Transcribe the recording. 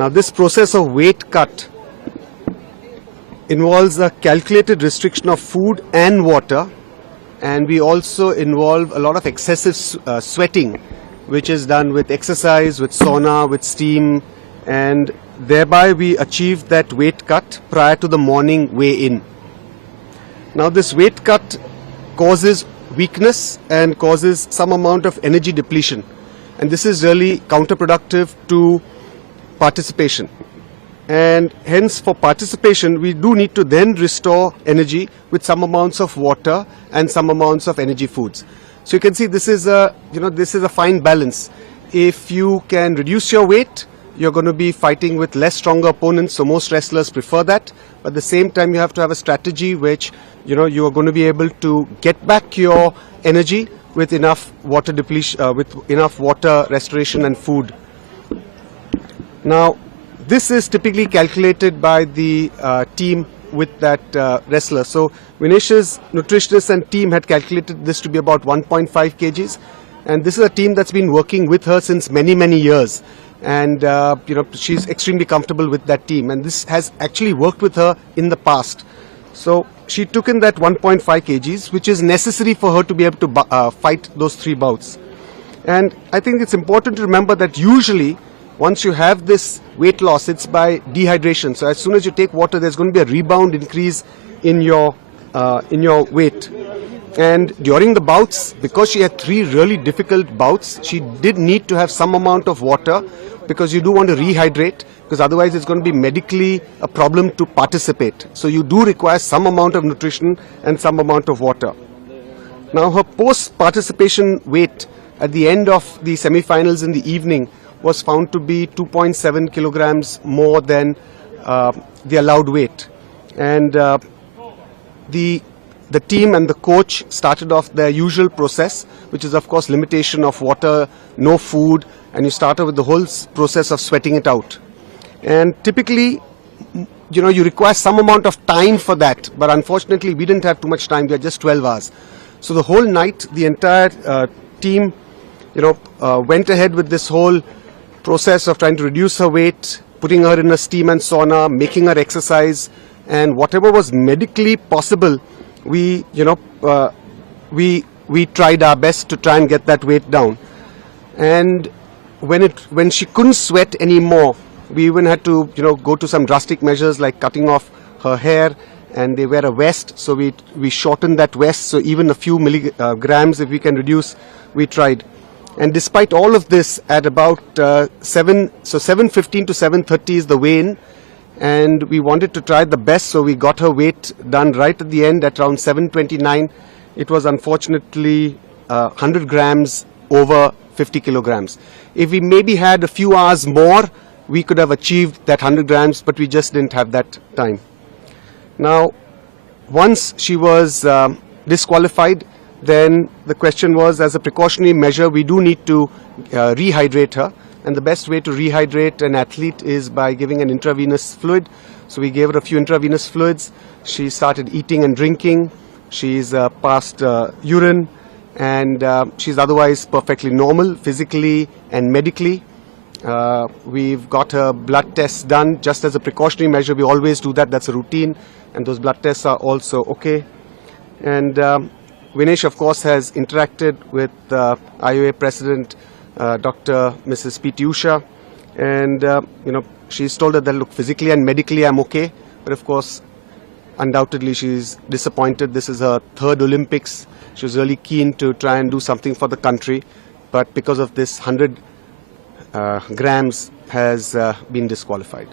Now this process of weight cut involves a calculated restriction of food and water, and we also involve a lot of excessive sweating, which is done with exercise, with sauna, with steam, and thereby we achieve that weight cut prior to the morning weigh-in. Now this weight cut causes weakness and causes some amount of energy depletion, and this is really counterproductive to participation. And hence for participation we do need to then restore energy with some amounts of water and some amounts of energy foods. So you can see this is a fine balance. If you can reduce your weight, you're going to be fighting with less stronger opponents, so most wrestlers prefer that. But at the same time, you have to have a strategy which you are going to be able to get back your energy with enough water depletion, with enough water restoration and food. Now, this is typically calculated by the team with that wrestler. So Vinesh's nutritionist and team had calculated this to be about 1.5 kgs, and this is a team that's been working with her since many years, and she's extremely comfortable with that team, and this has actually worked with her in the past. So she took in that 1.5 kgs, which is necessary for her to be able to fight those 3 bouts. And I think it's important to remember that usually once you have this weight loss, it's by dehydration. So as soon as you take water, there's going to be a rebound increase in your weight. And during the bouts, because she had 3 really difficult bouts, she did need to have some amount of water, because you do want to rehydrate, because otherwise it's going to be medically a problem to participate. So you do require some amount of nutrition and some amount of water. Now her post-participation weight at the end of the semi-finals in the evening was found to be 2.7 kilograms more than the allowed weight. And the team and the coach started off their usual process, which is of course limitation of water, no food, and you start off with the whole process of sweating it out. And typically, you require some amount of time for that, but unfortunately we didn't have too much time. We had just 12 hours. So the whole night, the entire team, went ahead with this whole process of trying to reduce her weight, putting her in a steam and sauna, making her exercise, and whatever was medically possible, we tried our best to try and get that weight down. And when she couldn't sweat anymore, we even had to go to some drastic measures like cutting off her hair, and they wear a vest, so we shortened that vest, so even a few milligrams if we can reduce, we tried. And despite all of this, at about 7:15 to 7:30 is the weigh-in, and we wanted to try the best, so we got her weight done right at the end at around 7:29. It was unfortunately 100 grams over 50 kilograms. If we maybe had a few hours more, we could have achieved that 100 grams, but we just didn't have that time. Now, once she was disqualified, then the question was, as a precautionary measure, we do need to rehydrate her. And the best way to rehydrate an athlete is by giving an intravenous fluid. So we gave her a few intravenous fluids. She started eating and drinking. She's passed urine, and she's otherwise perfectly normal, physically and medically. We've got her blood tests done just as a precautionary measure. We always do that. That's a routine. And those blood tests are also okay. And Vinesh, of course, has interacted with IOA President Dr. Mrs. P.T. Usha, and she's told her that, look, physically and medically I'm okay, but of course, undoubtedly she's disappointed. This is her 3rd Olympics. She was really keen to try and do something for the country, but because of this 100 grams has been disqualified.